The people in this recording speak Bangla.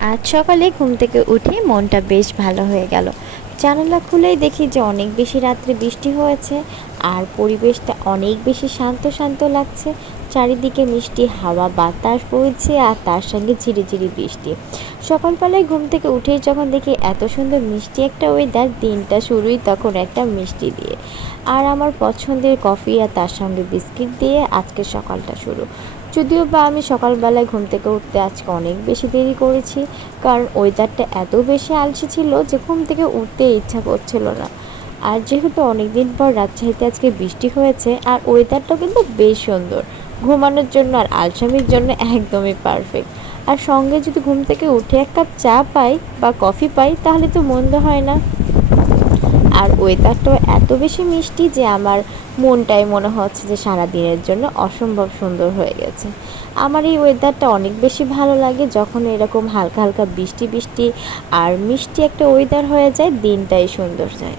আজ সকালে ঘুম থেকে উঠে মনটা বেশ ভালো হয়ে গেল। জানালা খুলেই দেখি যে অনেক বেশি রাত্রে বৃষ্টি হয়েছে, আর পরিবেশটা অনেক বেশি শান্ত শান্ত লাগছে। চারিদিকে মিষ্টি হাওয়া বাতাস বইছে, আর তার সঙ্গে ঝিরিঝিরি বৃষ্টি। সকালবেলায় ঘুম থেকে উঠেই যখন দেখি এত সুন্দর মিষ্টি একটা ওয়েদার, দিনটা শুরুই তখন একটা মিষ্টি দিয়ে, আর আমার পছন্দের কফি আর তার সঙ্গে বিস্কিট দিয়ে আজকে সকালটা শুরু। যদিও বা আমি সকালবেলায় ঘুম থেকে উঠতে আজকে অনেক বেশি দেরি করেছি, কারণ ওয়েদারটা এত বেশি আলসে ছিল যে ঘুম থেকে উঠতে ইচ্ছা করছিল না। আর যেহেতু অনেক দিন পর রাজশাহীতে আজকে বৃষ্টি হয়েছে, আর ওয়েদারটাও কিন্তু বেশ সুন্দর, ঘুমানোর জন্য আর আলসামির জন্য একদমই পারফেক্ট। আর সঙ্গে যদি ঘুম থেকে উঠে এক কাপ চা পাই বা কফি পাই, তাহলে তো মন্দ হয় না। আর ওয়েদারটাও এত বেশি মিষ্টি যে আমার মনটাই মনে হচ্ছে যে সারা দিনের জন্য অসম্ভব সুন্দর হয়ে গেছে। আমার এই ওয়েদারটা অনেক বেশি ভালো লাগে, যখন এরকম হালকা হালকা বৃষ্টি বৃষ্টি আর মিষ্টি একটা ওয়েদার হয়ে যায়, দিনটাই সুন্দর যায়।